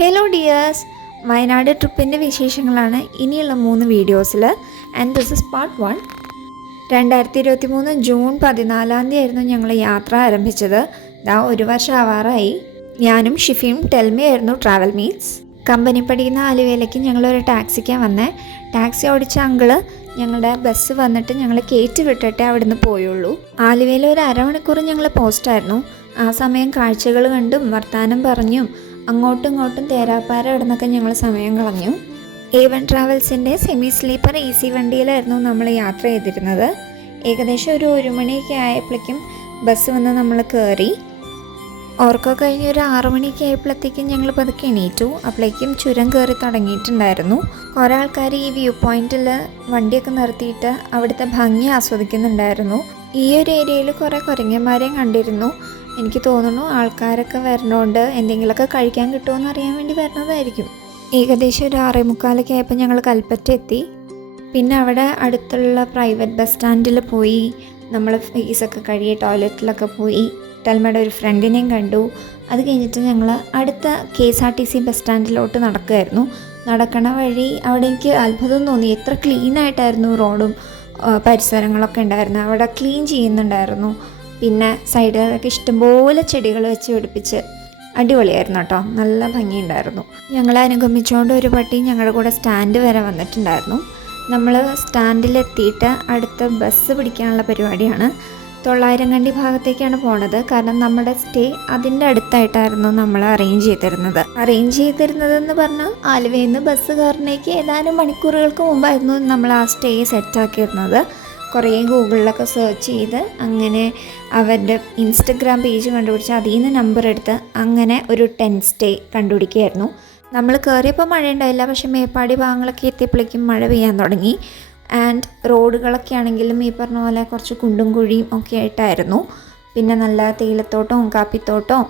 Hello dears, Wayanad ട്രിപ്പിൻ്റെ വിശേഷങ്ങളാണ് ഇനിയുള്ള 3 വീഡിയോസിൽ. And this is part 1. 2023 June 14 ആയിരുന്നു ഞങ്ങൾ യാത്ര ആരംഭിച്ചത്. ഒരു വർഷം ആവാറായി. ഞാനും ഷിഫിയും ടെൽമയായിരുന്നു ട്രാവൽ മീറ്റ്സ്. കമ്പനി പഠിക്കുന്ന ആലുവയിലേക്ക് ഞങ്ങളൊരു ടാക്സിക്കാണ് വന്നേ. ടാക്സി ഓടിച്ച അങ്കിള് ഞങ്ങളുടെ ബസ് വന്നിട്ട് ഞങ്ങൾ കയറ്റി വിട്ടിട്ടേ അവിടുന്ന് പോയുള്ളൂ. ആലുവയിൽ ഒരു അരമണിക്കൂർ ഞങ്ങൾ പോസ്റ്റായിരുന്നു. ആ സമയം കാഴ്ചകൾ കണ്ടും വർത്താനം പറഞ്ഞും അങ്ങോട്ടും ഇങ്ങോട്ടും തേരാപ്പാര കിടന്നൊക്കെ ഞങ്ങൾ സമയം കളഞ്ഞു. A1 ട്രാവൽസിൻ്റെ സെമി സ്ലീപ്പർ AC വണ്ടിയിലായിരുന്നു നമ്മൾ യാത്ര ചെയ്തിരുന്നത്. ഏകദേശം ഒരു 1 മണിയൊക്കെ ആയപ്പോഴേക്കും ബസ് വന്ന് നമ്മൾ കയറി. ഓർക്കൊക്കെ കഴിഞ്ഞ് ഒരു 6 മണിയൊക്കെ ആയപ്പോഴത്തേക്കും ഞങ്ങൾ പതുക്കെ എണീറ്റു. അപ്പോഴേക്കും ചുരം കയറി തുടങ്ങിയിട്ടുണ്ടായിരുന്നു. കുറേ ആൾക്കാർ ഈ വ്യൂ പോയിന്റിൽ വണ്ടിയൊക്കെ നിർത്തിയിട്ട് അവിടുത്തെ ഭംഗി ആസ്വദിക്കുന്നുണ്ടായിരുന്നു. ഈ ഒരു ഏരിയയിൽ കുറേ കുരങ്ങന്മാരെയും കണ്ടിരുന്നു. എനിക്ക് തോന്നുന്നു ആൾക്കാരൊക്കെ വരണോണ്ട് എന്തെങ്കിലുമൊക്കെ കഴിക്കാൻ കിട്ടുമോ അറിയാൻ വേണ്ടി വരുന്നതായിരിക്കും. ഏകദേശം ഒരു 6:45 ആയപ്പോൾ ഞങ്ങൾ കൽപ്പറ്റ എത്തി. പിന്നെ അവിടെ അടുത്തുള്ള പ്രൈവറ്റ് ബസ് സ്റ്റാൻഡിൽ പോയി നമ്മൾ ഫേസൊക്കെ കഴുകി ടോയ്ലറ്റിലൊക്കെ പോയി ടെൽമയുടെ ഒരു ഫ്രണ്ടിനെയും കണ്ടു. അത് കഴിഞ്ഞിട്ട് ഞങ്ങൾ അടുത്ത KSRTC ബസ് സ്റ്റാൻഡിലോട്ട് നടക്കുമായിരുന്നു. നടക്കണ വഴി അവിടെ എനിക്ക് അത്ഭുതം തോന്നി. എത്ര ക്ലീനായിട്ടായിരുന്നു റോഡും പരിസരങ്ങളൊക്കെ ഉണ്ടായിരുന്നു. അവിടെ ക്ലീൻ ചെയ്യുന്നുണ്ടായിരുന്നു. പിന്നെ സൈഡിലൊക്കെ ഇഷ്ടംപോലെ ചെടികൾ വെച്ച് പിടിപ്പിച്ച് അടിപൊളിയായിരുന്നു കേട്ടോ. നല്ല ഭംഗിയുണ്ടായിരുന്നു. ഞങ്ങളെ അനുഗമിച്ചുകൊണ്ട് ഒരു പട്ടി ഞങ്ങളുടെ കൂടെ സ്റ്റാൻഡ് വരെ വന്നിട്ടുണ്ടായിരുന്നു. നമ്മൾ സ്റ്റാൻഡിലെത്തിയിട്ട് അടുത്ത ബസ് പിടിക്കാനുള്ള പരിപാടിയാണ്. 900 കണ്ടി ഭാഗത്തേക്കാണ് പോണത്. കാരണം നമ്മുടെ സ്റ്റേ അതിൻ്റെ അടുത്തായിട്ടായിരുന്നു നമ്മൾ അറേഞ്ച് ചെയ്തിരുന്നതെന്ന് പറഞ്ഞാൽ ആലുവയിൽ നിന്ന് ബസ് കയറുന്നേക്ക് ഏതാനും മണിക്കൂറുകൾക്ക് മുമ്പായിരുന്നു നമ്മൾ ആ സ്റ്റേ സെറ്റാക്കിയിരുന്നത്. കുറേ ഗൂഗിളിലൊക്കെ സെർച്ച് ചെയ്ത് അങ്ങനെ അവരുടെ ഇൻസ്റ്റഗ്രാം പേജ് കണ്ടുപിടിച്ച് അതിൽ നിന്ന് നമ്പർ എടുത്ത് അങ്ങനെ ഒരു 10 സ്റ്റേ കണ്ടുപിടിക്കുകയായിരുന്നു. നമ്മൾ കയറിയപ്പോൾ മഴ ഉണ്ടായില്ല. പക്ഷേ മേപ്പാടി ഭാഗങ്ങളൊക്കെ എത്തിയപ്പോഴേക്കും മഴ പെയ്യാൻ തുടങ്ങി. ആൻഡ് റോഡുകളൊക്കെ ആണെങ്കിലും ഈ പറഞ്ഞ പോലെ കുറച്ച് കുണ്ടും കുഴിയും ഒക്കെ ആയിട്ടായിരുന്നു. പിന്നെ നല്ല തേയിലത്തോട്ടവും കാപ്പിത്തോട്ടവും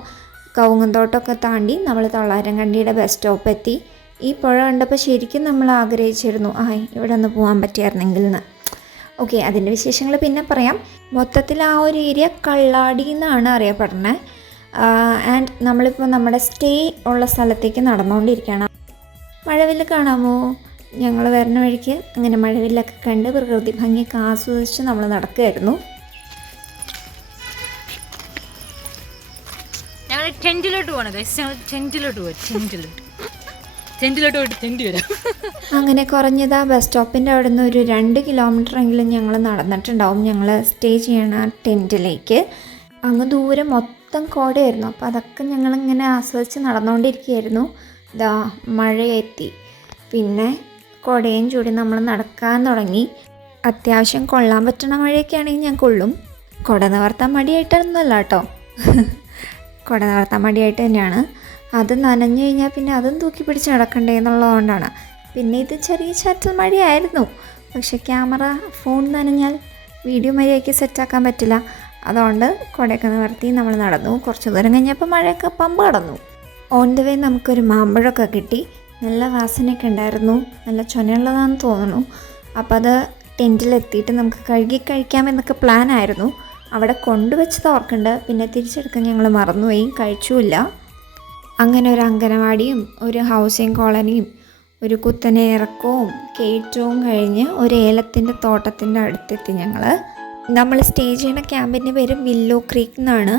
കവുങ്ങുന്തോട്ടമൊക്കെ താണ്ടി നമ്മൾ 900 കണ്ടിയുടെ ബസ് സ്റ്റോപ്പ് എത്തി. ഈ പുഴ കണ്ടപ്പോൾ ശരിക്കും നമ്മൾ ആഗ്രഹിച്ചിരുന്നു ഇവിടെ ഒന്ന് പോകാൻ പറ്റിയായിരുന്നെങ്കിൽ എന്ന്. ഓക്കെ, അതിൻ്റെ വിശേഷങ്ങൾ പിന്നെ പറയാം. മൊത്തത്തിൽ ആ ഒരു ഏരിയ കള്ളാടി എന്നാണ് അറിയപ്പെടുന്നത്. ആൻഡ് നമ്മളിപ്പോൾ നമ്മുടെ സ്റ്റേ ഉള്ള സ്ഥലത്തേക്ക് നടന്നുകൊണ്ടിരിക്കുകയാണ്. മഴവില്ല് കാണാമോ? ഞങ്ങൾ വരുന്ന വഴിക്ക് അങ്ങനെ മഴവില്ലൊക്കെ കണ്ട് പ്രകൃതി ഭംഗിയൊക്കെ ആസ്വദിച്ച് നമ്മൾ നടക്കുകയായിരുന്നു. ഞങ്ങൾ ടെൻറ്റിലോട്ട് പോകണം. ടെൻറ്റിലോട്ട് പോയിട്ട് വരാം. അങ്ങനെ കുറഞ്ഞത് ആ ബസ് സ്റ്റോപ്പിൻ്റെ അവിടെ നിന്ന് ഒരു 2 കിലോമീറ്ററെങ്കിലും ഞങ്ങൾ നടന്നിട്ടുണ്ടാവും ഞങ്ങൾ സ്റ്റേ ചെയ്യണ ടെൻറ്റിലേക്ക്. അങ്ങ് ദൂരെ മൊത്തം കോടയായിരുന്നു. അപ്പോൾ അതൊക്കെ ഞങ്ങളിങ്ങനെ ആസ്വദിച്ച് നടന്നുകൊണ്ടിരിക്കുകയായിരുന്നു. മഴ എത്തി. പിന്നെ കുടയും ചൂടി നമ്മൾ നടക്കാൻ തുടങ്ങി. അത്യാവശ്യം കൊള്ളാൻ പറ്റണ മഴയൊക്കെ ആണെങ്കിൽ ഞാൻ കൊള്ളും. കുട നിവർത്താൻ മടിയായിട്ടൊന്നുമല്ല കേട്ടോ. കുട നിവർത്താൻ മടിയായിട്ട് തന്നെയാണ്. അത് നനഞ്ഞു കഴിഞ്ഞാൽ പിന്നെ അതും തൂക്കി പിടിച്ച് നടക്കണ്ടേ എന്നുള്ളതുകൊണ്ടാണ്. പിന്നെ ഇത് ചെറിയ ചാറ്റൽ മഴയായിരുന്നു. പക്ഷേ ഫോൺ നനഞ്ഞാൽ വീഡിയോ മര്യാദയ്ക്ക് സെറ്റാക്കാൻ പറ്റില്ല. അതുകൊണ്ട് കുടയൊക്കെ നിവർത്തി നമ്മൾ നടന്നു. കുറച്ച് ദൂരം കഴിഞ്ഞപ്പോൾ മഴയൊക്കെ പമ്പ് കടന്നു. ഓൺ ദ വേ നമുക്കൊരു മാമ്പഴമൊക്കെ കിട്ടി. നല്ല വാസനയൊക്കെ ഉണ്ടായിരുന്നു. നല്ല ചൊനയുള്ളതാണെന്ന് തോന്നുന്നു. അപ്പോൾ അത് ടെൻറ്റിലെത്തിയിട്ട് നമുക്ക് കഴുകി കഴിക്കാമെന്നൊക്കെ പ്ലാനായിരുന്നു. അവിടെ കൊണ്ടുവച്ചത് ഓർക്കുന്നുണ്ട്. പിന്നെ തിരിച്ചെടുക്കാൻ ഞങ്ങൾ മറന്നുപോയി, കഴിച്ചുമില്ല. അങ്ങനെ ഒരു അംഗനവാടിയും ഒരു ഹൗസിങ് കോളനിയും ഒരു കുത്തനെ ഇറക്കവും കയറ്റവും കഴിഞ്ഞ് ഒരു ഏലത്തിൻ്റെ തോട്ടത്തിൻ്റെ അടുത്തെത്തി. നമ്മൾ സ്റ്റേ ചെയ്യുന്ന ക്യാമ്പിൻ്റെ പേര് വില്ലോ ക്രീക്ക് എന്നാണ്.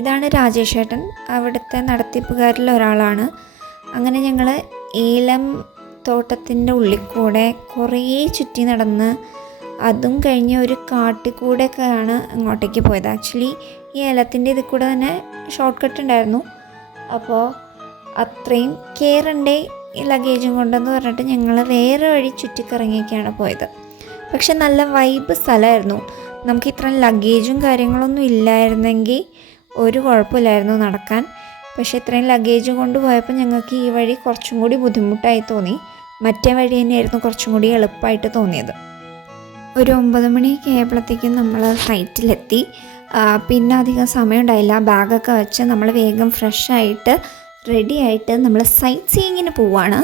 ഇതാണ് രാജേഷ് ഏട്ടൻ, അവിടുത്തെ നടത്തിപ്പുകാരിൽ ഒരാളാണ്. അങ്ങനെ ഞങ്ങൾ ഏലം തോട്ടത്തിൻ്റെ ഉള്ളിൽ കൂടെ കുറേ ചുറ്റി നടന്ന് അതും കഴിഞ്ഞ് ഒരു കാട്ടിക്കൂടെയൊക്കെയാണ് അങ്ങോട്ടേക്ക് പോയത്. ആക്ച്വലി ഈ ഏലത്തിൻ്റെ ഇതിൽ കൂടെ തന്നെ ഷോർട്ട് കട്ട് ഉണ്ടായിരുന്നു. അപ്പോൾ അത്രയും കെയറുണ്ടേ ഈ ലഗേജും കൊണ്ടെന്ന് പറഞ്ഞിട്ട് ഞങ്ങൾ വേറെ വഴി ചുറ്റിക്കറങ്ങിയൊക്കെയാണ് പോയത്. പക്ഷെ നല്ല വൈബ് സ്ഥലമായിരുന്നു. നമുക്ക് ഇത്രയും ലഗേജും കാര്യങ്ങളൊന്നും ഇല്ലായിരുന്നെങ്കിൽ ഒരു കുഴപ്പമില്ലായിരുന്നു നടക്കാൻ. പക്ഷേ ഇത്രയും ലഗേജ് കൊണ്ട് പോയപ്പോൾ ഞങ്ങൾക്ക് ഈ വഴി കുറച്ചും കൂടി ബുദ്ധിമുട്ടായി തോന്നി. മറ്റേ വഴി തന്നെയായിരുന്നു കുറച്ചും കൂടി എളുപ്പമായിട്ട് തോന്നിയത്. ഒരു 9 മണിയൊക്കെ ആയപ്പോഴത്തേക്കും നമ്മൾ സൈറ്റിലെത്തി. പിന്നെ അധികം സമയം ഉണ്ടായില്ല. ബാഗൊക്കെ വെച്ച് നമ്മൾ വേഗം ഫ്രഷായിട്ട് റെഡിയായിട്ട് നമ്മൾ സൈറ്റ് സീയിങ്ങിന് പോവുകയാണ്.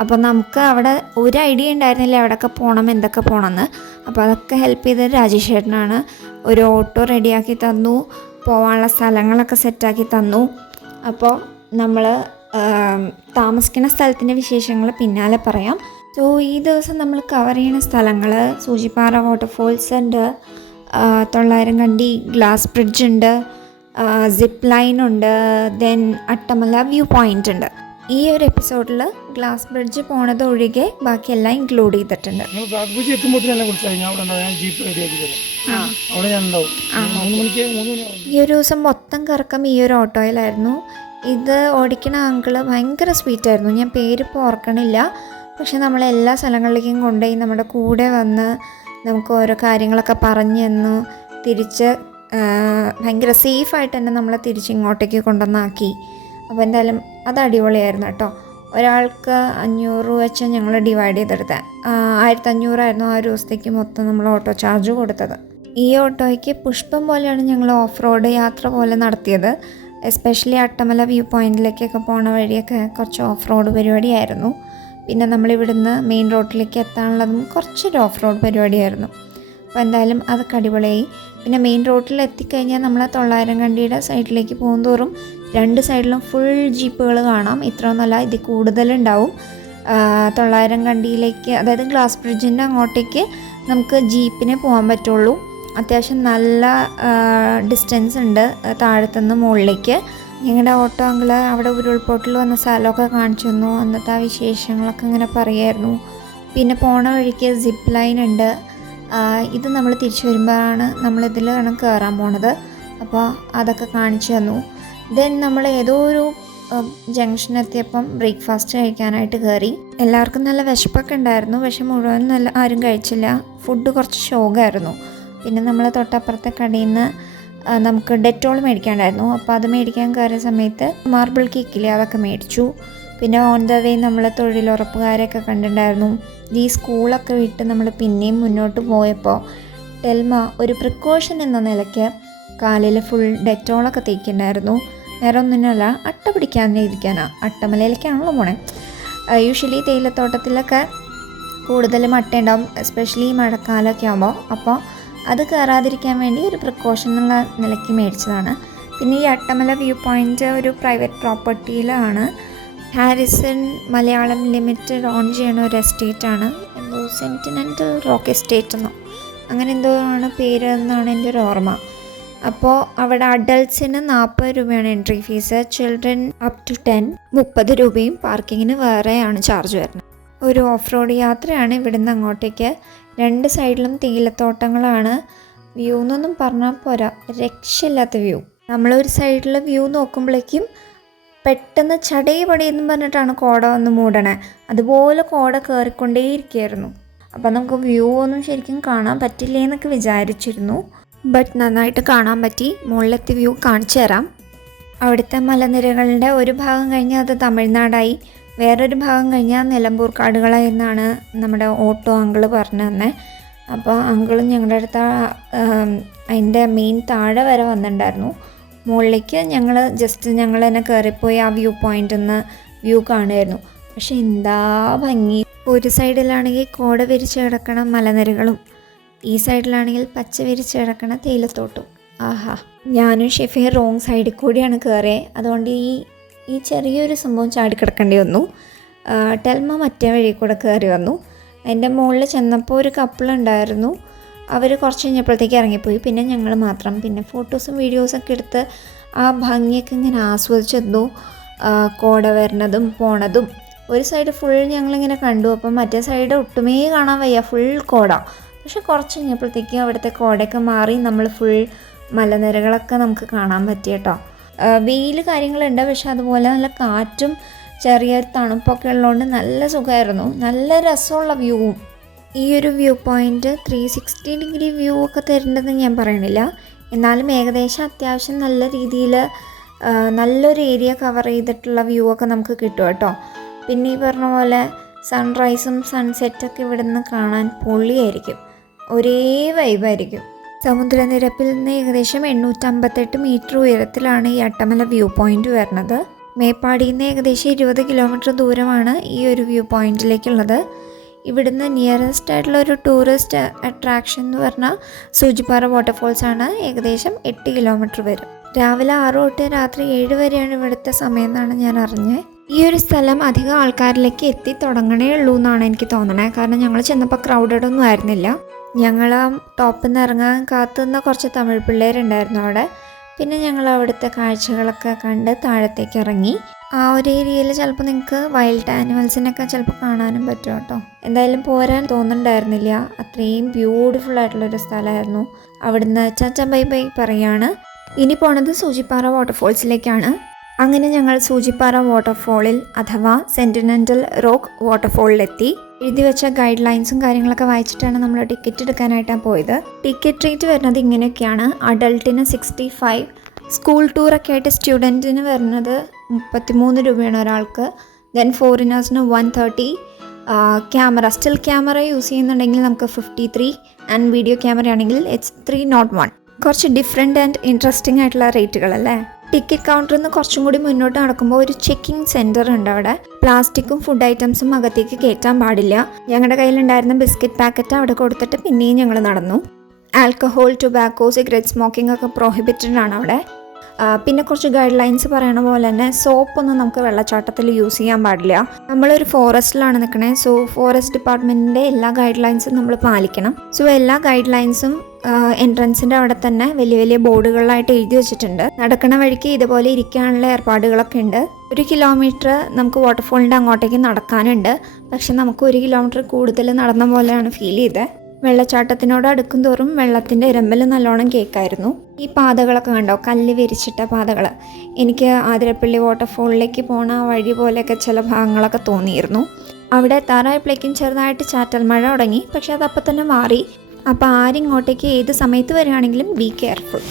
അപ്പോൾ നമുക്ക് അവിടെ ഒരു ഐഡിയ ഉണ്ടായിരുന്നില്ല എവിടെയൊക്കെ പോകണം, എന്തൊക്കെ പോകണമെന്ന്. അപ്പോൾ അതൊക്കെ ഹെൽപ്പ് ചെയ്തത് രാജേഷ് ചേട്ടനാണ്. ഒരു ഓട്ടോ റെഡിയാക്കി തന്നു, പോകാനുള്ള സ്ഥലങ്ങളൊക്കെ സെറ്റാക്കി തന്നു. അപ്പോൾ നമ്മൾ താമസിക്കുന്ന സ്ഥലത്തിൻ്റെ വിശേഷങ്ങൾ പിന്നാലെ പറയാം. സോ ഈ ദിവസം നമ്മൾ കവർ ചെയ്യുന്ന സ്ഥലങ്ങൾ സൂചിപ്പാറ വാട്ടർഫോൾസ് ഉണ്ട്, 900 കണ്ടി ഗ്ലാസ് ബ്രിഡ്ജ് ഉണ്ട്, സിപ്പ് ലൈൻ ഉണ്ട്, ദെൻ അട്ടമല വ്യൂ പോയിൻ്റ് ഉണ്ട്. ഈ ഒരു എപ്പിസോഡിൽ ഗ്ലാസ് ബ്രിഡ്ജ് പോണത് ഒഴികെ ബാക്കിയെല്ലാം ഇൻക്ലൂഡ് ചെയ്തിട്ടുണ്ട്. ഈ ഒരു ദിവസം മൊത്തം കറക്കം ഈ ഒരു ഓട്ടോയിലായിരുന്നു. ഇത് ഓടിക്കണ അങ്കിള് ഭയങ്കര സ്വീറ്റായിരുന്നു. ഞാൻ പേരിപ്പോൾ ഓർക്കണില്ല. പക്ഷെ നമ്മളെല്ലാ സ്ഥലങ്ങളിലേക്കും കൊണ്ടുപോയി നമ്മുടെ കൂടെ വന്ന് നമുക്ക് ഓരോ കാര്യങ്ങളൊക്കെ പറഞ്ഞു തന്നു. തിരിച്ച് ഭയങ്കര സേഫായിട്ട് തന്നെ നമ്മളെ തിരിച്ച് ഇങ്ങോട്ടേക്ക് കൊണ്ടുവന്നാക്കി. അപ്പോൾ എന്തായാലും അത് അടിപൊളിയായിരുന്നു കേട്ടോ. ഒരാൾക്ക് 500 വെച്ച് ഞങ്ങൾ ഡിവൈഡ് ചെയ്തെടുത്തത്. 1500 ആ ഒരു ദിവസത്തേക്ക് മൊത്തം നമ്മൾ ഓട്ടോ ചാർജ് കൊടുത്തത്. ഈ ഓട്ടോയ്ക്ക് പുഷ്പം പോലെയാണ് ഞങ്ങൾ ഓഫ് റോഡ് യാത്ര പോലെ നടത്തിയത്. എസ്പെഷ്യലി അട്ടമല വ്യൂ പോയിൻറ്റിലേക്കൊക്കെ പോണ വഴിയൊക്കെ കുറച്ച് ഓഫ് റോഡ് പരിപാടിയായിരുന്നു. പിന്നെ നമ്മളിവിടുന്ന് മെയിൻ റോഡിലേക്ക് എത്താനുള്ളതും കുറച്ചൊരു ഓഫ് റോഡ് പരിപാടിയായിരുന്നു. അപ്പോൾ എന്തായാലും അതൊക്കെ അടിപൊളിയായി. പിന്നെ മെയിൻ റോഡിൽ എത്തിക്കഴിഞ്ഞാൽ നമ്മൾ 900 കണ്ടിയുടെ സൈഡിലേക്ക് പോകുന്തോറും 2 സൈഡിലും ഫുൾ ജീപ്പുകൾ കാണാം. ഇത്രയൊന്നുമല്ല, ഇതിൽ കൂടുതലുണ്ടാവും. 900 കണ്ടിയിലേക്ക്, അതായത് ഗ്ലാസ് ബ്രിഡ്ജിൻ്റെ അങ്ങോട്ടേക്ക് നമുക്ക് ജീപ്പിനെ പോകാൻ പറ്റുള്ളൂ. അത്യാവശ്യം നല്ല ഡിസ്റ്റൻസ് ഉണ്ട് താഴത്തുനിന്ന് മുകളിലേക്ക്. ഞങ്ങളുടെ ഓട്ടോ അങ്കിൾ അവിടെ ഉരുൾപൊട്ടൽ വന്ന സ്ഥലമൊക്കെ കാണിച്ചു തന്നു. അന്നത്തെ ആ വിശേഷങ്ങളൊക്കെ ഇങ്ങനെ പറയായിരുന്നു. പിന്നെ പോണ വഴിക്ക് സിപ്പ് ലൈൻ ഉണ്ട്. ഇത് നമ്മൾ തിരിച്ചു വരുമ്പോഴാണ് നമ്മളിതിലാണ് കയറാൻ പോണത്. അപ്പോൾ അതൊക്കെ കാണിച്ചു തന്നു. ദെൻ നമ്മൾ ഏതോ ഒരു ജംഗ്ഷനെത്തിയപ്പം ബ്രേക്ക്ഫാസ്റ്റ് കഴിക്കാനായിട്ട് കയറി. എല്ലാവർക്കും നല്ല വിശപ്പൊക്കെ ഉണ്ടായിരുന്നു. പക്ഷെ മുഴുവൻ ആരും കഴിച്ചില്ല. ഫുഡ് കുറച്ച് ശോകമായിരുന്നു. പിന്നെ നമ്മൾ തൊട്ടപ്പുറത്തെ കടയിൽ നിന്ന് നമുക്ക് ഡെറ്റോൾ മേടിക്കാണ്ടായിരുന്നു. അപ്പോൾ അത് മേടിക്കാൻ കയറിയ സമയത്ത് മാർബിൾ കേക്കില്ലേ, അതൊക്കെ മേടിച്ചു. പിന്നെ ഓൺ ദ വേ നമ്മൾ തൊഴിലുറപ്പുകാരെയൊക്കെ കണ്ടിട്ടുണ്ടായിരുന്നു. ഈ സ്കൂളൊക്കെ വിട്ട് നമ്മൾ പിന്നെയും മുന്നോട്ട് പോയപ്പോൾ ടെൽമ ഒരു പ്രിക്കോഷൻ എന്ന നിലയ്ക്ക് കാലിൽ ഫുൾ ഡെറ്റോളൊക്കെ തേക്കുന്നുണ്ടായിരുന്നു. വേറെ ഒന്നിനല്ല, അട്ട പിടിക്കാതിരിക്കാനാണ്. അട്ടമലയിലേക്കാണല്ലോ പോണേ. യൂഷ്വലി തേയിലത്തോട്ടത്തിലൊക്കെ കൂടുതലും അട്ട ഉണ്ടാവും, എസ്പെഷ്യലി മഴക്കാലമൊക്കെ ആകുമ്പോൾ. അപ്പോൾ അത് കയറാതിരിക്കാൻ വേണ്ടി ഒരു പ്രിക്കോഷൻ എന്നുള്ള നിലയ്ക്ക് മേടിച്ചതാണ്. പിന്നെ ഈ അട്ടമല വ്യൂ പോയിൻ്റ് ഒരു പ്രൈവറ്റ് പ്രോപ്പർട്ടിയിലാണ്. ഹാരിസൺ മലയാളം ലിമിറ്റഡ് ഓൺ ചെയ്യണ ഒരു എസ്റ്റേറ്റാണ്. എന്തോ സെൻറ്റിനെൻ്റൽ റോക്ക് എസ്റ്റേറ്റ് എന്നോ അങ്ങനെ എന്തോ ആണ് പേര് എന്നാണ് എൻ്റെ ഒരു ഓർമ്മ. അപ്പോൾ അവിടെ അഡൾട്ട്സിന് 40 രൂപയാണ് entry fees, children up to 10 30 രൂപയും പാർക്കിങ്ങിന് വേറെയാണ് ചാർജ് വരുന്നത്. ഒരു ഓഫ് റോഡ് യാത്രയാണ് ഇവിടുന്ന് അങ്ങോട്ടേക്ക്. 2 സൈഡിലും തേയിലത്തോട്ടങ്ങളാണ്. വ്യൂ എന്നൊന്നും പറഞ്ഞാൽ പോരാ, രക്ഷയില്ലാത്ത വ്യൂ. നമ്മളൊരു സൈഡിൽ വ്യൂ നോക്കുമ്പോഴേക്കും പെട്ടെന്ന് ചടയപടിയെന്നും പറഞ്ഞിട്ടാണ് കോട വന്ന് മൂടണേ. അതുപോലെ കോട കയറിക്കൊണ്ടേയിരിക്കുകയായിരുന്നു. അപ്പോൾ നമുക്ക് വ്യൂ ഒന്നും ശരിക്കും കാണാൻ പറ്റില്ലേ എന്നൊക്കെ വിചാരിച്ചിരുന്നു. ബട്ട് നന്നായിട്ട് കാണാൻ പറ്റി. മുകളിലത്തെ വ്യൂ കാണിച്ചു തരാം. അവിടുത്തെ മലനിരകളുടെ ഒരു ഭാഗം കഴിഞ്ഞാൽ അത് തമിഴ്നാടായി, വേറൊരു ഭാഗം കഴിഞ്ഞാൽ നിലമ്പൂർ കാടുകളായി എന്നാണ് നമ്മുടെ ഓട്ടോ അങ്കിള് പറഞ്ഞു തന്നെ. അപ്പോൾ അങ്കിളും ഞങ്ങളുടെ അടുത്ത് അതിൻ്റെ മെയിൻ താഴെ വരെ വന്നിട്ടുണ്ടായിരുന്നു. മുകളിലേക്ക് ഞങ്ങൾ തന്നെ കയറിപ്പോയി ആ വ്യൂ പോയിൻ്റിൽ നിന്ന് വ്യൂ കാണുമായിരുന്നു. പക്ഷെ എന്താ ഭംഗി! ഒരു സൈഡിലാണെങ്കിൽ കോട വിരിച്ച് കിടക്കണ മലനിരകളും, ഈ സൈഡിലാണെങ്കിൽ പച്ച വിരിച്ച് കിടക്കണ തേയിലത്തോട്ടും. ആഹാ! ഞാനും ഷെഫിയും റോങ് സൈഡിൽ കൂടിയാണ് കയറിയത്. അതുകൊണ്ട് ഈ ചെറിയൊരു സംഭവം ചാടിക്കിടക്കേണ്ടി വന്നു. ടെൽമ മറ്റേ വഴി കൂടെ കയറി വന്നു. അതിൻ്റെ മുകളിൽ ചെന്നപ്പോൾ ഒരു കപ്പിളുണ്ടായിരുന്നു. അവർ കുറച്ച് കഴിഞ്ഞപ്പോഴത്തേക്ക് ഇറങ്ങിപ്പോയി. പിന്നെ ഞങ്ങൾ മാത്രം. പിന്നെ ഫോട്ടോസും വീഡിയോസൊക്കെ എടുത്ത് ആ ഭംഗിയൊക്കെ ഇങ്ങനെ ആസ്വദിച്ചെന്നു. കോട വരുന്നതും പോണതും. ഒരു സൈഡ് ഫുൾ ഞങ്ങളിങ്ങനെ കണ്ടു. അപ്പം മറ്റേ സൈഡ് ഒട്ടുമേ കാണാൻ വയ്യ, ഫുൾ കോട. പക്ഷെ കുറച്ച് കഴിഞ്ഞപ്പോഴത്തേക്കും അവിടുത്തെ കോടയൊക്കെ മാറി നമ്മൾ ഫുൾ മലനിരകളൊക്കെ നമുക്ക് കാണാൻ പറ്റി കേട്ടോ. വെയിൽ കാര്യങ്ങളുണ്ട്, പക്ഷെ അതുപോലെ നല്ല കാറ്റും ചെറിയൊരു തണുപ്പൊക്കെ ഉള്ളതുകൊണ്ട് നല്ല സുഖമായിരുന്നു. നല്ല രസമുള്ള വ്യൂവും. ഈ ഒരു വ്യൂ പോയിൻ്റ് 360 ഡിഗ്രി വ്യൂ ഒക്കെ തരേണ്ടതെന്ന് ഞാൻ പറയണില്ല. എന്നാലും ഏകദേശം അത്യാവശ്യം നല്ല രീതിയിൽ നല്ലൊരു ഏരിയ കവർ ചെയ്തിട്ടുള്ള വ്യൂ ഒക്കെ നമുക്ക് കിട്ടും കേട്ടോ. പിന്നെ ഈ പറഞ്ഞ പോലെ സൺറൈസും സൺസെറ്റൊക്കെ ഇവിടെ നിന്ന് കാണാൻ പൊള്ളിയായിരിക്കും. ഒരേ വൈബായിരിക്കും. സമുദ്രനിരപ്പിൽ നിന്ന് ഏകദേശം 858 മീറ്റർ ഉയരത്തിലാണ് ഈ അട്ടമല വ്യൂ പോയിൻ്റ് വരുന്നത്. മേപ്പാടിയിൽ നിന്ന് ഏകദേശം 20 കിലോമീറ്റർ ദൂരമാണ് ഈ ഒരു വ്യൂ പോയിൻറ്റിലേക്കുള്ളത്. ഇവിടുന്ന് നിയറസ്റ്റ് ആയിട്ടുള്ള ഒരു ടൂറിസ്റ്റ് അട്രാക്ഷൻ എന്ന് പറഞ്ഞാൽ സൂചിപ്പാറ വാട്ടർഫോൾസ് ആണ്. ഏകദേശം 8 കിലോമീറ്റർ വരും. രാവിലെ 6 തൊട്ട് രാത്രി 7 വരെയാണ് ഇവിടുത്തെ സമയം എന്നാണ് ഞാൻ അറിഞ്ഞത്. ഈ ഒരു സ്ഥലം അധികം ആൾക്കാരിലേക്ക് എത്തി തുടങ്ങണേ ഉള്ളൂ എന്നാണ് എനിക്ക് തോന്നണത്. കാരണം ഞങ്ങൾ ചെന്നപ്പോൾ ക്രൗഡഡ് ഒന്നും ആയിരുന്നില്ല. ഞങ്ങൾ ആ ടോപ്പിൽ നിന്ന് ഇറങ്ങാൻ കാത്തുനിന്ന കുറച്ച് തമിഴ് പിള്ളേരുണ്ടായിരുന്നു അവിടെ. പിന്നെ ഞങ്ങൾ അവിടുത്തെ കാഴ്ചകളൊക്കെ കണ്ട് താഴത്തേക്ക് ഇറങ്ങി. ആ ഒരു ഏരിയയിൽ ചിലപ്പോൾ നിങ്ങൾക്ക് വൈൽഡ് ആനിമൽസിനൊക്കെ ചിലപ്പോൾ കാണാനും പറ്റും കേട്ടോ. എന്തായാലും പോരാൻ തോന്നുന്നുണ്ടായിരുന്നില്ല, അത്രയും ബ്യൂട്ടിഫുൾ ആയിട്ടുള്ളൊരു സ്ഥലമായിരുന്നു. അവിടുന്ന് ചാച്ച ബൈ ബൈ പറയാണ്. ഇനി പോണത് സൂചിപ്പാറ വാട്ടർഫോൾസിലേക്കാണ്. അങ്ങനെ ഞങ്ങൾ സൂചിപ്പാറ വാട്ടർഫോളിൽ അഥവാ സെൻറ്റിനെൻ്റൽ റോക്ക് വാട്ടർഫോളിലെത്തി. എഴുതി വെച്ച ഗൈഡ് ലൈൻസും കാര്യങ്ങളൊക്കെ വായിച്ചിട്ടാണ് നമ്മൾ ടിക്കറ്റ് എടുക്കാനായിട്ടാണ് പോയത്. ടിക്കറ്റ് റേറ്റ് വരുന്നത് ഇങ്ങനെയൊക്കെയാണ്. അഡൾട്ടിന് 65, സ്കൂൾ ടൂറൊക്കെ ആയിട്ട് സ്റ്റുഡൻറ്റിന് വരുന്നത് 33 രൂപയാണ് ഒരാൾക്ക്. ദെൻ ഫോറിനേഴ്സിന് 130. സ്റ്റിൽ ക്യാമറ യൂസ് ചെയ്യുന്നുണ്ടെങ്കിൽ നമുക്ക് 53 ആൻഡ് വീഡിയോ ക്യാമറ ആണെങ്കിൽ it's 301. കുറച്ച് ഡിഫറെൻറ്റ് ആൻഡ് ഇൻട്രസ്റ്റിംഗ് ആയിട്ടുള്ള റേറ്റുകളല്ലേ. ടിക്കറ്റ് കൗണ്ടറിൽ നിന്ന് കുറച്ചും കൂടി മുന്നോട്ട് നടക്കുമ്പോൾ ഒരു ചെക്കിംഗ് സെൻറ്റർ ഉണ്ട് അവിടെ. പ്ലാസ്റ്റിക്കും ഫുഡ് ഐറ്റംസും അകത്തേക്ക് കയറ്റാൻ പാടില്ല. ഞങ്ങളുടെ കയ്യിലുണ്ടായിരുന്ന ബിസ്ക്കറ്റ് പാക്കറ്റ് അവിടെ കൊടുത്തിട്ട് പിന്നെയും ഞങ്ങൾ നടന്നു. ആൽക്കഹോൾ, ടൊബാക്കോ, സിഗരറ്റ് സ്മോക്കിംഗ് ഒക്കെ പ്രോഹിബിറ്റഡ് ആണ് അവിടെ. പിന്നെ കുറച്ച് ഗൈഡ് ലൈൻസ് പറയണ പോലെ തന്നെ സോപ്പൊന്നും നമുക്ക് വെള്ളച്ചാട്ടത്തിൽ യൂസ് ചെയ്യാൻ പാടില്ല. നമ്മളൊരു ഫോറസ്റ്റിലാണ് നിൽക്കണേ. സോ ഫോറസ്റ്റ് ഡിപ്പാർട്ട്മെൻറ്റിൻ്റെ എല്ലാ ഗൈഡ് ലൈൻസും നമ്മൾ പാലിക്കണം. സോ എല്ലാ ഗൈഡ് ലൈൻസും എൻട്രൻസിൻ്റെ അവിടെ തന്നെ വലിയ വലിയ ബോർഡുകളിലായിട്ട് എഴുതി വെച്ചിട്ടുണ്ട്. നടക്കണ വഴിക്ക് ഇതുപോലെ ഇരിക്കാനുള്ള ഏർപ്പാടുകളൊക്കെ ഉണ്ട്. 1 കിലോമീറ്റർ നമുക്ക് വാട്ടർഫോളിൻ്റെ അങ്ങോട്ടേക്ക് നടക്കാനുണ്ട്. പക്ഷെ നമുക്ക് 1 കിലോമീറ്റർ കൂടുതൽ നടന്ന പോലെയാണ് ഫീൽ ചെയ്തത്. വെള്ളച്ചാട്ടത്തിനോട് അടുക്കും തോറും വെള്ളത്തിൻ്റെ ഇരമ്പൽ നല്ലോണം കേൾക്കായിരുന്നു. ഈ പാതകളൊക്കെ കണ്ടോ, കല്ല് വിരിച്ചിട്ട പാതകൾ. എനിക്ക് ആതിരപ്പള്ളി വാട്ടർഫോളിലേക്ക് പോണ വഴി പോലെയൊക്കെ ചില ഭാഗങ്ങളൊക്കെ തോന്നിയിരുന്നു. അവിടെ എത്താറായപ്പോഴേക്കും ചെറുതായിട്ട് ചാറ്റൽ മഴ തുടങ്ങി. പക്ഷെ അതപ്പം തന്നെ മാറി. അപ്പോൾ ആരിങ്ങോട്ടേക്ക് ഏത് സമയത്ത് വരികയാണെങ്കിലും ബി കെയർഫുൾ.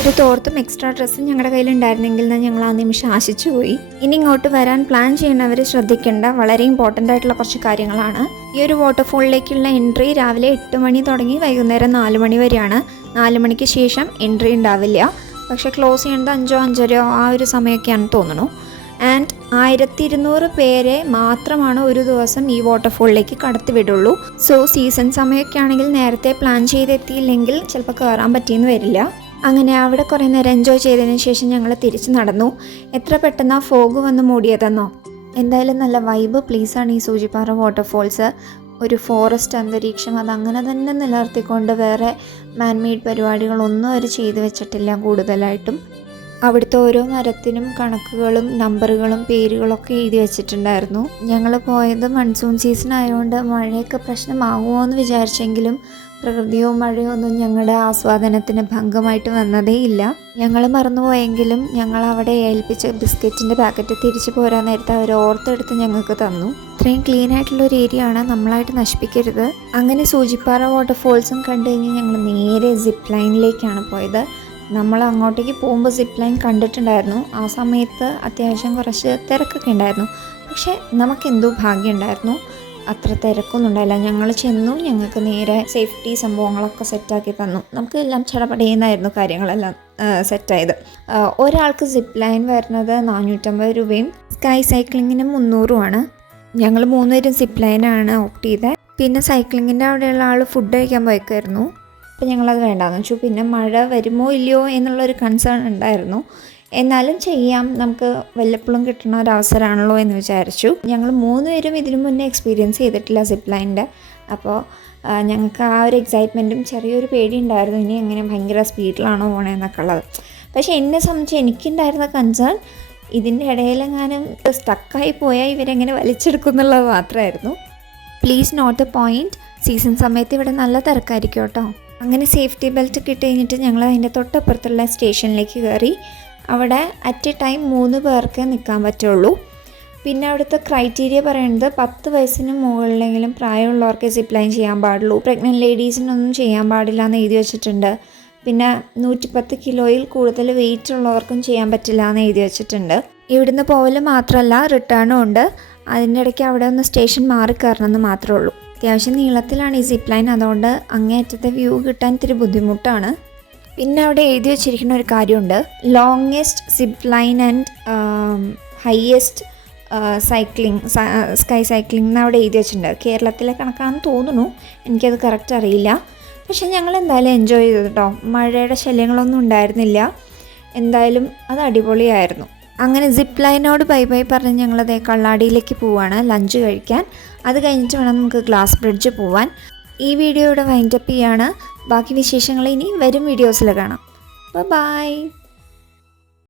ഒരു തോർത്തും എക്സ്ട്രാ ഡ്രസ്സും ഞങ്ങളുടെ കയ്യിലുണ്ടായിരുന്നെങ്കിൽ ഞങ്ങൾ ആ നിമിഷം ആശിച്ചു പോയി. ഇനി ഇങ്ങോട്ട് വരാൻ പ്ലാൻ ചെയ്യുന്നവർ ശ്രദ്ധിക്കേണ്ട വളരെ ഇമ്പോർട്ടൻ്റ് ആയിട്ടുള്ള കുറച്ച് കാര്യങ്ങളാണ്. ഈ ഒരു വാട്ടർഫോളിലേക്കുള്ള എൻട്രി രാവിലെ 8 മണി തുടങ്ങി വൈകുന്നേരം 4 മണി വരെയാണ്. 4 മണിക്ക് ശേഷം എൻട്രി ഉണ്ടാവില്ല. പക്ഷേ ക്ലോസ് ചെയ്യേണ്ടത് 5-5:30 ആ ഒരു സമയമൊക്കെയാണെന്ന് തോന്നുന്നു. ആൻഡ് 1200 പേരെ മാത്രമാണ് ഒരു ദിവസം ഈ വാട്ടർഫോളിലേക്ക് കടത്തി വിടുള്ളൂ. സോ സീസൺ സമയമൊക്കെ ആണെങ്കിൽ നേരത്തെ പ്ലാൻ ചെയ്തെത്തിയില്ലെങ്കിൽ ചിലപ്പോൾ കയറാൻ പറ്റിയെന്ന് വരില്ല. അങ്ങനെ അവിടെ കുറേ നേരം എൻജോയ് ചെയ്തതിന് ശേഷം ഞങ്ങൾ തിരിച്ച് നടന്നു. എത്ര പെട്ടെന്ന് ആ ഫോഗ് വന്ന് മൂടിയതെന്നോ. എന്തായാലും നല്ല വൈബ് പ്ലേസാണ് ഈ സൂചിപ്പാറ വാട്ടർഫോൾസ്. ഒരു ഫോറസ്റ്റ് അന്തരീക്ഷം അതങ്ങനെ തന്നെ നിലനിർത്തിക്കൊണ്ട് വേറെ മാൻമെയ്ഡ് പരിപാടികളൊന്നും അവർ ചെയ്തു വെച്ചിട്ടില്ല കൂടുതലായിട്ടും. അവിടുത്തെ ഓരോ മരത്തിനും കണക്കുകളും നമ്പറുകളും പേരുകളൊക്കെ എഴുതി വെച്ചിട്ടുണ്ടായിരുന്നു. ഞങ്ങൾ പോയത് മൺസൂൺ സീസൺ ആയതുകൊണ്ട് മഴയൊക്കെ പ്രശ്നമാകുമോ എന്ന് വിചാരിച്ചെങ്കിലും പ്രകൃതിയോ മഴയോ ഒന്നും ഞങ്ങളുടെ ആസ്വാദനത്തിന് ഭംഗമായിട്ട് വന്നതേ ഇല്ല. ഞങ്ങൾ മറന്നുപോയെങ്കിലും ഞങ്ങൾ അവിടെ ഏൽപ്പിച്ച ബിസ്ക്കറ്റിൻ്റെ പാക്കറ്റ് തിരിച്ചു പോരാൻ നേരത്തെ അവർ ഓർത്തെടുത്ത് ഞങ്ങൾക്ക് തന്നു. ഇത്രയും ക്ലീൻ ആയിട്ടുള്ള ഒരു ഏരിയ ആണ്, നമ്മളായിട്ട് നശിപ്പിക്കരുത്. അങ്ങനെ സൂചിപ്പാറ വാട്ടർഫോൾസും കണ്ടു കഴിഞ്ഞ് ഞങ്ങൾ നേരെ സിപ്പ് ലൈനിലേക്കാണ് പോയത്. നമ്മൾ അങ്ങോട്ടേക്ക് പോകുമ്പോൾ സിപ്പ് ലൈൻ കണ്ടിട്ടുണ്ടായിരുന്നു. ആ സമയത്ത് അത്യാവശ്യം കുറച്ച് തിരക്കൊക്കെ ഉണ്ടായിരുന്നു. പക്ഷേ നമുക്കെന്തോ ഭാഗ്യമുണ്ടായിരുന്നു, അത്ര തിരക്കൊന്നും ഉണ്ടായില്ല. ഞങ്ങൾ ചെന്നു, ഞങ്ങൾക്ക് നേരെ സേഫ്റ്റി സംഭവങ്ങളൊക്കെ സെറ്റാക്കി തന്നു. നമുക്ക് എല്ലാം ചടപടയുന്നായിരുന്നു കാര്യങ്ങളെല്ലാം സെറ്റായത്. ഒരാൾക്ക് സിപ്പ് ലൈൻ വരുന്നത് 450 രൂപയും സ്കൈ സൈക്ലിങ്ങിന് 300 ഞങ്ങൾ 3 പേരും സിപ്പ് ലൈനാണ് ഓപ്റ്റ് ചെയ്തത്. പിന്നെ സൈക്ലിങ്ങിൻ്റെ അവിടെയുള്ള ആൾ ഫുഡ് കഴിക്കാൻ പോയിക്കായിരുന്നു. അപ്പോൾ ഞങ്ങളത് വേണ്ടാന്ന് വെച്ചു. പിന്നെ മഴ വരുമോ ഇല്ലയോ എന്നുള്ളൊരു കൺസേൺ ഉണ്ടായിരുന്നു. എന്നാലും ചെയ്യാം, നമുക്ക് വല്ലപ്പോഴും കിട്ടുന്ന ഒരു അവസരമാണല്ലോ എന്ന് വിചാരിച്ചു. ഞങ്ങൾ 3 പേരും ഇതിനു മുന്നേ എക്സ്പീരിയൻസ് ചെയ്തിട്ടില്ല സിപ്പ് ലൈനിൻ്റെ. അപ്പോൾ ഞങ്ങൾക്ക് ആ ഒരു എക്സൈറ്റ്മെൻറ്റും ചെറിയൊരു പേടി ഉണ്ടായിരുന്നു, ഇനി എങ്ങനെ ഭയങ്കര സ്പീഡിലാണോ പോകണമെന്നൊക്കെ ഉള്ളത്. പക്ഷേ എന്നെ സംബന്ധിച്ച് എനിക്കുണ്ടായിരുന്ന കൺസേൺ ഇതിൻ്റെ ഇടയിലെങ്ങാനും സ്റ്റക്കായി പോയാൽ ഇവരെങ്ങനെ വലിച്ചെടുക്കും എന്നുള്ളത് മാത്രമായിരുന്നു. Please note the point, season സമയത്ത് ഇവിടെ നല്ല തിരക്കായിരിക്കും കേട്ടോ. അങ്ങനെ സേഫ്റ്റി ബെൽറ്റ് കിട്ടി കഴിഞ്ഞിട്ട് ഞങ്ങൾ അതിൻ്റെ തൊട്ടപ്പുറത്തുള്ള സ്റ്റേഷനിലേക്ക് കയറി. അവിടെ അറ്റ് എ ടൈം 3 പേർക്ക് നിൽക്കാൻ പറ്റുള്ളൂ. പിന്നെ അവിടുത്തെ ക്രൈറ്റീരിയ പറയുന്നത് 10 വയസ്സിന് മുകളിലെങ്കിലും പ്രായമുള്ളവർക്ക് സിപ്പ് ലൈൻ ചെയ്യാൻ പാടുള്ളൂ, പ്രഗ്നൻറ്റ് ലേഡീസിനൊന്നും ചെയ്യാൻ പാടില്ല എന്ന് എഴുതി വെച്ചിട്ടുണ്ട്. പിന്നെ 110 കിലോയിൽ കൂടുതൽ വെയിറ്റ് ഉള്ളവർക്കും ചെയ്യാൻ പറ്റില്ല എന്ന് എഴുതി വെച്ചിട്ടുണ്ട്. ഇവിടുന്ന് പോകൽ മാത്രമല്ല റിട്ടേണും ഉണ്ട്. അതിൻ്റെ ഇടയ്ക്ക് അവിടെ ഒന്ന് സ്റ്റേഷൻ മാറി കയറണമെന്ന് മാത്രമേ ഉള്ളൂ. അത്യാവശ്യം നീളത്തിലാണ് ഈ സിപ്പ് ലൈൻ, അതുകൊണ്ട് അങ്ങേയറ്റത്തെ വ്യൂ കിട്ടാൻ ഇത്തിരി ബുദ്ധിമുട്ടാണ്. പിന്നെ അവിടെ എഴുതി വെച്ചിരിക്കുന്ന ഒരു കാര്യമുണ്ട്, longest zip line and highest sky cycling എന്ന് അവിടെ എഴുതി വെച്ചിട്ടുണ്ട്. കേരളത്തിലെ കണക്കാണെന്ന് തോന്നുന്നു, എനിക്കത് കറക്റ്റ് അറിയില്ല. പക്ഷെ ഞങ്ങൾ എന്തായാലും എൻജോയ് ചെയ്തു കേട്ടോ. മഴയുടെ ശല്യങ്ങളൊന്നും ഉണ്ടായിരുന്നില്ല. എന്തായാലും അത് അടിപൊളിയായിരുന്നു. അങ്ങനെ സിപ്പ് ലൈനോട് ബൈ ബൈ പറഞ്ഞ് ഞങ്ങളതേ കള്ളാടിയിലേക്ക് പോവാണ് ലഞ്ച് കഴിക്കാൻ. അത് കഴിഞ്ഞിട്ട് വേണം നമുക്ക് ഗ്ലാസ് ബ്രിഡ്ജ് പോവാൻ. ഈ വീഡിയോ ഇവിടെ വൈൻഡപ്പ് ചെയ്യാണ്. ബാക്കി വിശേഷങ്ങൾ ഇനി വരും വീഡിയോസിൽ കാണാം. ബൈ.